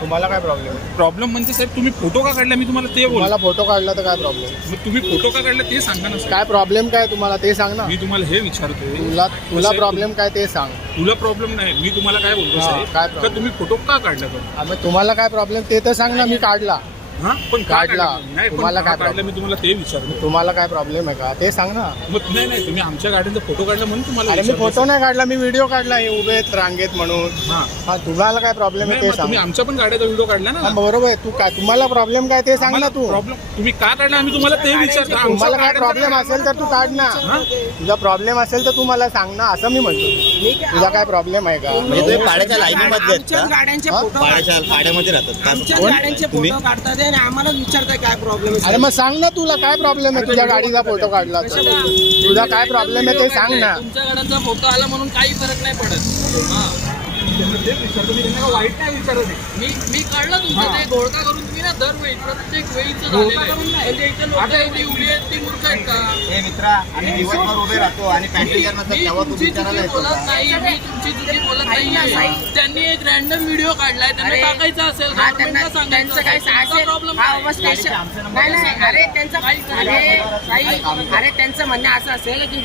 तुम्हाला काय प्रॉब्लेम आहे? प्रॉब्लेम म्हणजे साहेब तुम्ही फोटो का काढला मी तुम्हाला ते बोल. तुम्हाला फोटो काढला तर काय प्रॉब्लेम? मग तुम्ही फोटो का काढला ते सांगा ना साहेब. काय प्रॉब्लेम काय तुम्हाला ते सांग ना. मी तुम्हाला हे विचारतोय. तुला साहेब, प्रॉब्लेम काय ते सांग. तुला प्रॉब्लेम नाही. मी तुम्हाला काय बोलतो हा, साहेब काय का problem? तुम्ही फोटो का काढला पण? मग तुम्हाला काय प्रॉब्लेम ते तर सांग ना. मी काढला. हा पण का काढला. नाही पण तुम्हाला का काय काढला problem? मी तुम्हाला ते विचारतो. तुम्हाला काय प्रॉब्लेम आहे का ते सांग ना. मग नाही तुम्ही आमच्या गाडीचा फोटो काढला म्हणून तुम्हाला अरे मी विचारतो. फोटो नाही काढला, मी व्हिडिओ काढला. हे उभे आहेत रांगेत म्हणून. हा हा तुम्हाला काय प्रॉब्लेम आहे नाही, ते मग सांग. तुम्ही आमच्या पण गाड्याचा व्हिडिओ काढला ना. हा, बरोबर आहे. तू काय तुम्हाला प्रॉब्लेम काय ते सांग ना तू. प्रॉब्लेम तुम्ही का काढला आम्ही तुम्हाला ते विचारतो. तुम्हाला काय प्रॉब्लेम असेल तर तू काढ ना. तुझा प्रॉब्लेम असेल तर तू मला सांग ना असं मी म्हणतो. तुझा काय प्रॉब्लेम आहे का? म्हणजे तुम्ही पाड्याच्या लाईनीमध्ये आहेत आमच्याच का? गाड्यांचे हा? फोटो पाड्यामध्ये राहतात का? आमच्याच कोण? गाड्यांचे तुम्ही? फोटो काढतात आणि आम्हाला विचारताय काय प्रॉब्लेम अरे मग सांग ना तुला काय प्रॉब्लेम आहे. तुझ्या गाडीचा फोटो काढला तर. तुझा काय प्रॉब्लेम आहे ते सांग ना. तुमच्या गाड्यांचा फोटो आला म्हणून काही फरक नाही पडत. ते विचारतो मी त्यांना वाईट नाही विचारत आहे. मी काढलं तुमचं ते घोळका करून तुम्ही ना दरवेळी प्रत्येक वेळीचं झालेलं आहे. म्हणजे इथे लोक एवढी उभी आहेत ती मूर्ख आहेत का? हे मित्रा आम्ही दिवसभर उभे राहतो आणि पॅन्टीकर नसतात मी तेव्हा तुमची तुम्ही विचारायला चुकी येतो बोलत का? नाही. मी तुमची चुकी बोलत नाही. त्यांनी एक रॅन्डम व्हिडिओ काढलाय त्यांना टाकायचा असेल गव्हर्नमेंटला सांगायचं असेल प्रॉब्लेम आमचा नंबर अरे त्यांचं म्हणणं असं असेल की